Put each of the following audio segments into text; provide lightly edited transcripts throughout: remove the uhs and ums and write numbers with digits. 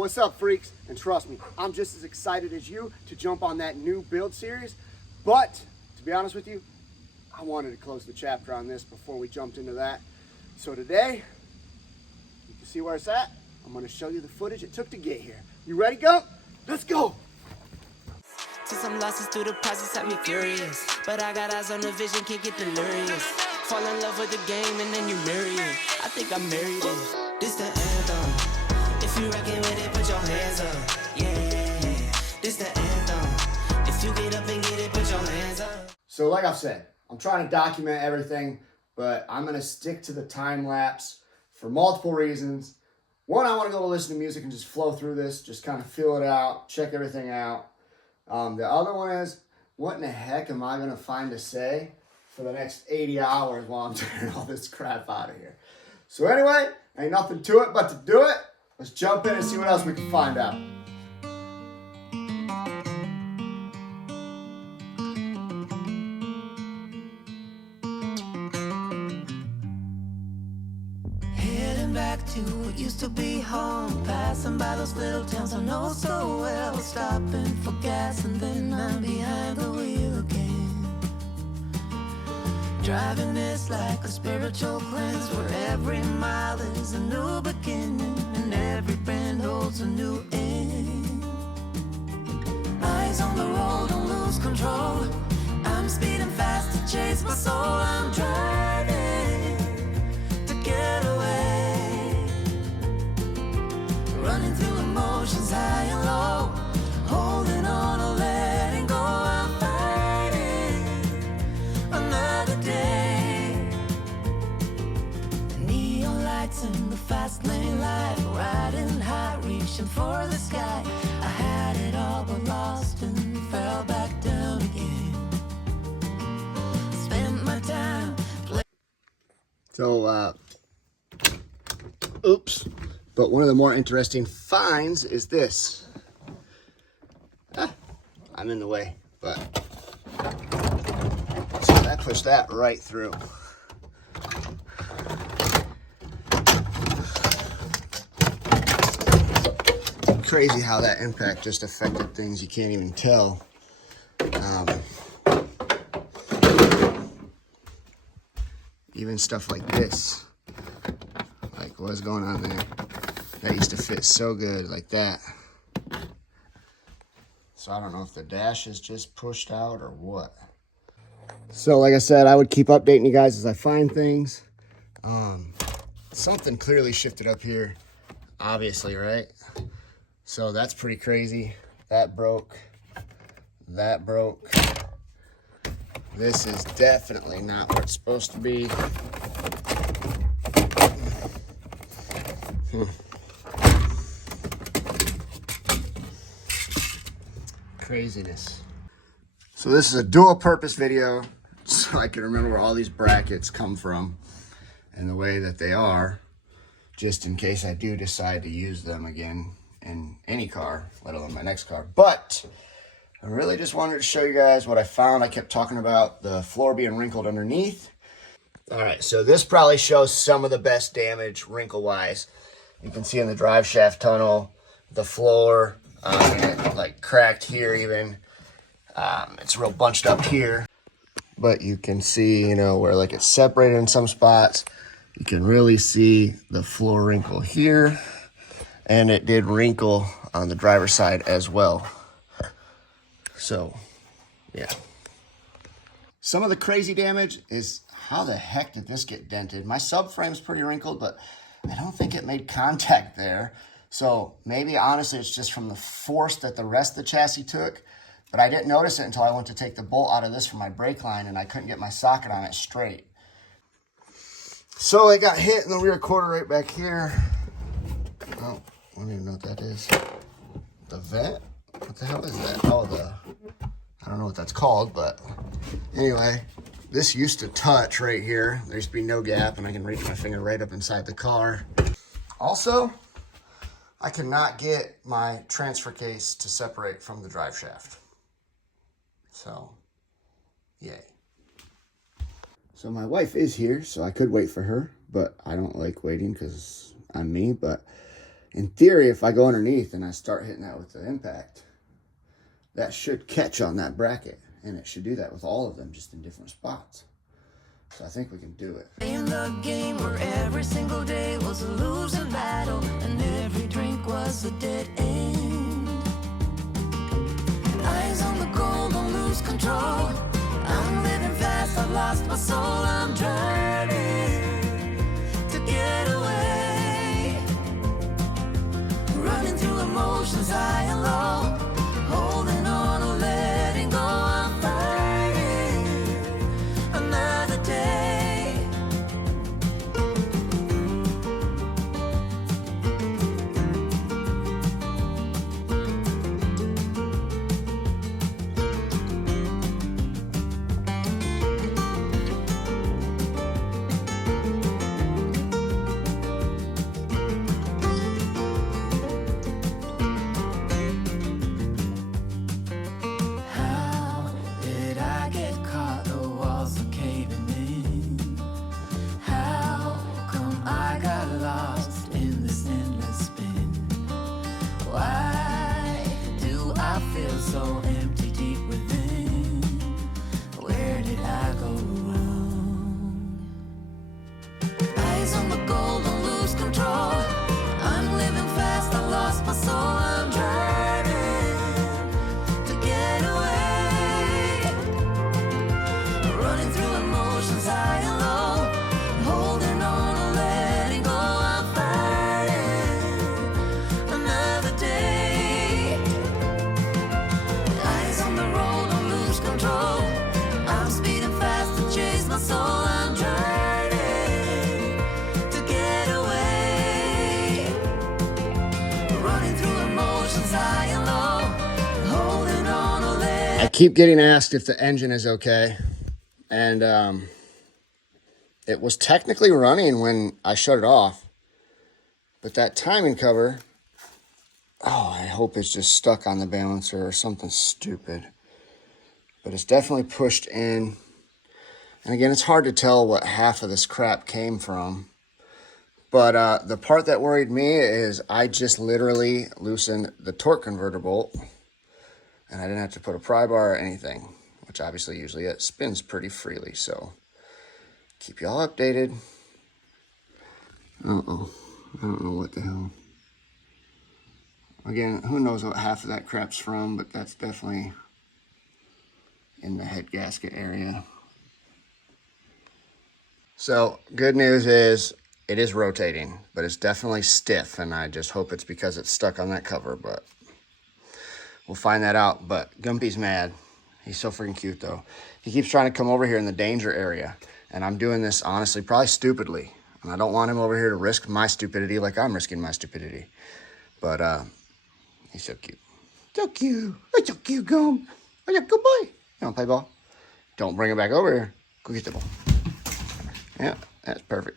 What's up, freaks? And trust me, I'm just as excited as you to jump on that new build series. But to be honest with you, I wanted to close the chapter on this before we jumped into that. So today, you can see where it's at. I'm going to show you the footage it took to get here. You ready, go? Let's go. To some losses through the process had me furious, but I got eyes on the vision, can't get delirious. Fall in love with the game and then you marry it. I think I married it. This the anthem. If you reckon with it, put your hands up. Yeah, this the anthem. If you get up and get it, put your hands up. So like I've said, I'm trying to document everything, but I'm going to stick to the time lapse for multiple reasons. One, I want to go listen to music and just flow through this, just kind of feel it out, check everything out. The other one is, what in the heck am I going to find to say for the next 80 hours while I'm turning all this crap out of here? So anyway, ain't nothing to it but to do it. Let's jump in and see what else we can find out. Heading back to what used to be home, passing by those little towns I know so well, stopping for gas and then I'm behind the wheel again. Driving this like a spiritual cleanse, where every mile is a new beginning and every bend holds a new end. Eyes on the road, don't lose control. I'm speeding fast to chase my soul. I'm driving to get away, running through emotions high and low, holding on or letting go. I'm fighting another day. The neon lights in the fast lane light, riding high, reaching for the sky. I had it all but lost and fell back down again. Spent my time So, oops. But one of the more interesting finds is this. I'm in the way, but so I pushed that right through. Crazy how that impact just affected things you can't even tell. Even stuff like this, like what's going on there, that used to fit so good like that. So I don't know if the dash is just pushed out or what. So like I said, I would keep updating you guys as I find things. Something clearly shifted up here, obviously, right? So that's pretty crazy. That broke. That broke. This is definitely not where it's supposed to be. Craziness. So this is a dual purpose video, so I can remember where all these brackets come from and the way that they are, just in case I do decide to use them again in any car, let alone my next car. But I really just wanted to show you guys what I found. I kept talking about the floor being wrinkled underneath. All right, so this probably shows some of the best damage wrinkle-wise. You can see in the drive shaft tunnel, the floor, it like cracked here even. It's real bunched up here. But you can see, you know, where like it's separated in some spots. You can really see the floor wrinkle here. And it did wrinkle on the driver's side as well. So, yeah. Some of the crazy damage is, how the heck did this get dented? My subframe's pretty wrinkled, but I don't think it made contact there. So maybe, honestly, it's just from the force that the rest of the chassis took. But I didn't notice it until I went to take the bolt out of this from my brake line, and I couldn't get my socket on it straight. So I got hit in the rear quarter right back here. Oh, I don't even know what that is. The vent? What the hell is that? Oh, I don't know what that's called, but anyway, this used to touch right here. There used to be no gap, and I can reach my finger right up inside the car. Also, I cannot get my transfer case to separate from the drive shaft. So, yay. So my wife is here, so I could wait for her, but I don't like waiting because I'm me. But In theory, if I go underneath and I start hitting that with the impact, that should catch on that bracket, and it should do that with all of them, just in different spots. So I think we can do it. In the game where every single day was a losing battle, and every drink was a dead end. Eyes on the goal, don't lose control. I'm living fast, I've lost my soul, I'm driving to get away. Running through emotions high and low, holding on or letting go, I'm fighting another day. How did I get caught? The walls are caving in. How come I got lost in this endless spin? Why do I feel so empty deep within? Where did I go wrong? Eyes on the goal, don't lose control. I'm living fast, I lost my soul, I'm driving to get away. Running through emotions high and low, holding on or letting go, I'm fighting another day. Eyes on the road, don't lose control. I'm speeding fast to chase my soul, I'm driving to get away. Running through emotions high and low, holding on or letting. I keep getting asked if the engine is okay, and it was technically running when I shut it off, but that timing cover, oh, I hope it's just stuck on the balancer or something stupid, but it's definitely pushed in. And again, it's hard to tell what half of this crap came from, but the part that worried me is I just literally loosened the torque converter bolt, and I didn't have to put a pry bar or anything, which obviously usually it spins pretty freely. So keep y'all updated. Uh-oh, I don't know what the hell. Again, who knows what half of that crap's from, but that's definitely in the head gasket area. So good news is it is rotating, but it's definitely stiff, and I just hope it's because it's stuck on that cover, but we'll find that out. But Gumpy's mad. He's so freaking cute, though. He keeps trying to come over here in the danger area, and I'm doing this, honestly, probably stupidly. And I don't want him over here to risk my stupidity like I'm risking my stupidity. But he's so cute. So cute. Oh, so cute, Gump. Oh, yeah, good boy. You want to play ball? Don't bring it back over here. Go get the ball. Yeah, that's perfect.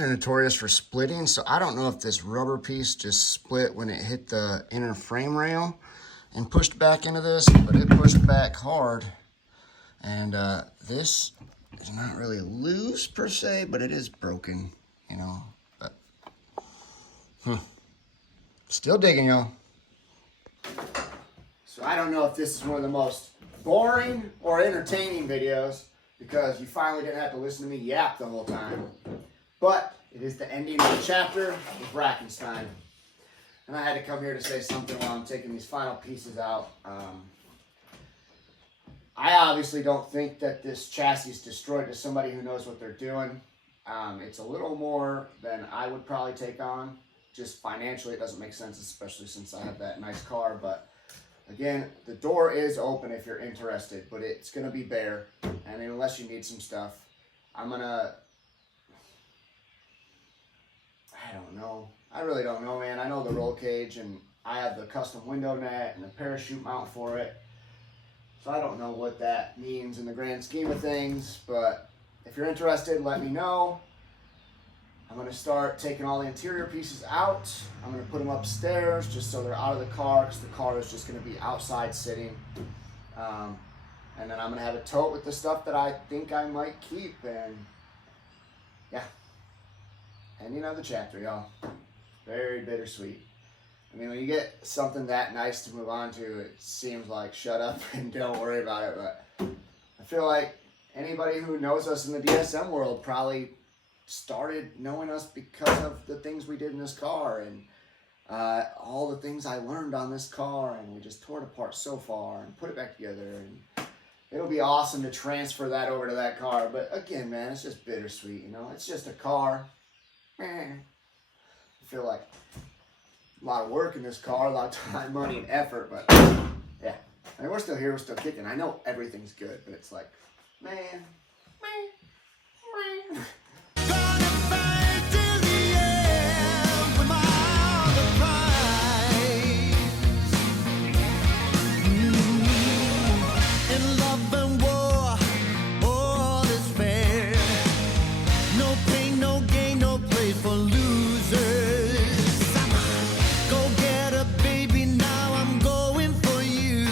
Notorious for splitting, so I don't know if this rubber piece just split when it hit the inner frame rail and pushed back into this, but it pushed back hard And this is not really loose per se, but it is broken, you know. But still digging, y'all. So I don't know if this is one of the most boring or entertaining videos because you finally didn't have to listen to me yap the whole time. But it is the ending of the chapter with Rackenstein. And I had to come here to say something while I'm taking these final pieces out. I obviously don't think that this chassis is destroyed to somebody who knows what they're doing. It's a little more than I would probably take on. Just financially, it doesn't make sense, especially since I have that nice car. But again, the door is open if you're interested, but it's going to be bare. And unless you need some stuff, I'm going to... I don't know. I really don't know, man. I know the roll cage, and I have the custom window net and the parachute mount for it. So I don't know what that means in the grand scheme of things, but if you're interested, let me know. I'm going to start taking all the interior pieces out. I'm going to put them upstairs just so they're out of the car, because the car is just going to be outside sitting. And then I'm going to have a tote with the stuff that I think I might keep, and yeah. And you know the chapter, y'all. Very bittersweet. I mean, when you get something that nice to move on to, it seems like shut up and don't worry about it. But I feel like anybody who knows us in the DSM world probably started knowing us because of the things we did in this car and all the things I learned on this car. And we just tore it apart so far and put it back together. And it'll be awesome to transfer that over to that car. But again, man, it's just bittersweet, you know? It's just a car. I feel like a lot of work in this car, a lot of time, money, and effort, but yeah. I mean, we're still here, we're still kicking. I know everything's good, but it's like, man. Gonna fight till the end for my other prize. In love and war, all is fair. No pain, no gain, no place for losers. Go get a baby, now I'm going for you.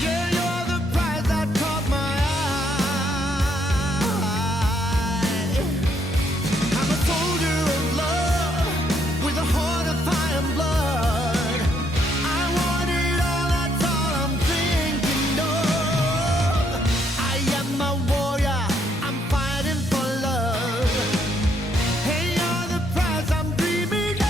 Yeah, you're the prize that caught my eye. I'm a soldier of love with a heart of fire and blood. I want it all, that's all I'm thinking of. I am a warrior, I'm fighting for love. Hey, you're the prize I'm dreaming of.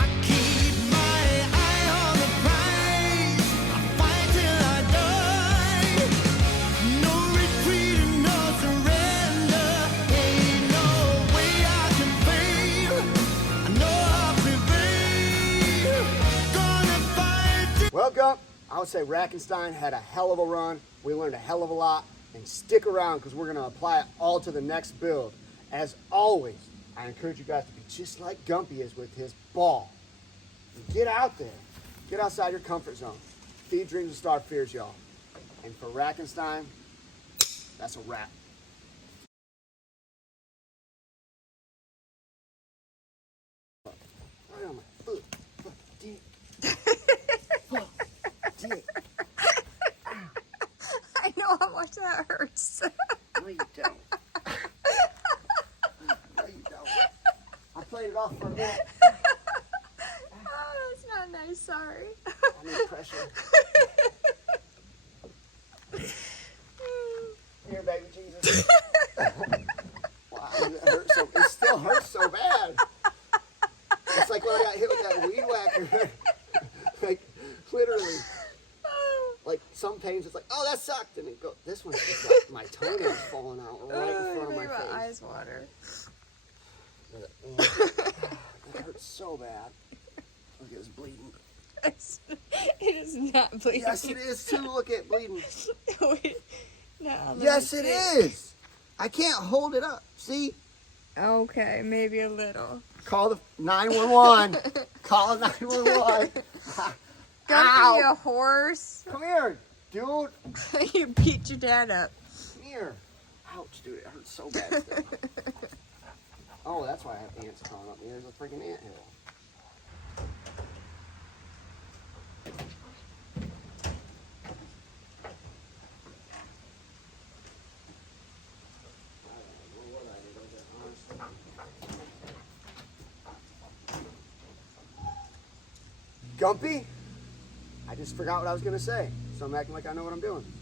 I keep my eye on the prize. I fight till I die. No retreat and no surrender. Ain't no way I can fail. I know I'll prevail. Gonna fight. Welcome. I would say Rackenstein had a hell of a run. We learned a hell of a lot. And stick around because we're going to apply it all to the next build. As always, I encourage you guys to be just like Gumpy is with his ball. Get out there. Get outside your comfort zone. Feed dreams and starve fears, y'all. And for Rackenstein, that's a wrap. Right on my foot. Fuck, dick. Fuck, dick. I know how much that hurts. No, you don't. No, you don't. I played it off for a minute. Oh, that's not nice, sorry. I need pressure. Here, baby Jesus. Wow, it hurts so. It still hurts so bad. It's like when I got hit with that weed whacker. Like literally. Like some pains, it's like, oh, that sucked, and it go. This one's just like my toenails falling out right in front of my face. Eyes water. It hurts so bad. Look, it's bleeding. It is not bleeding. Yes, it is too. Look at it bleeding. Wait, no, Yes, it is. I can't hold it up. See? Okay, maybe a little. Call the 911. Call 911. Don't be a horse. Come here, dude. You beat your dad up. Come here. Ouch, dude. It hurts so bad still. Oh, that's why I have ants crawling up me. There's a freaking ant hill. Gumpy? I just forgot what I was going to say, so I'm acting like I know what I'm doing.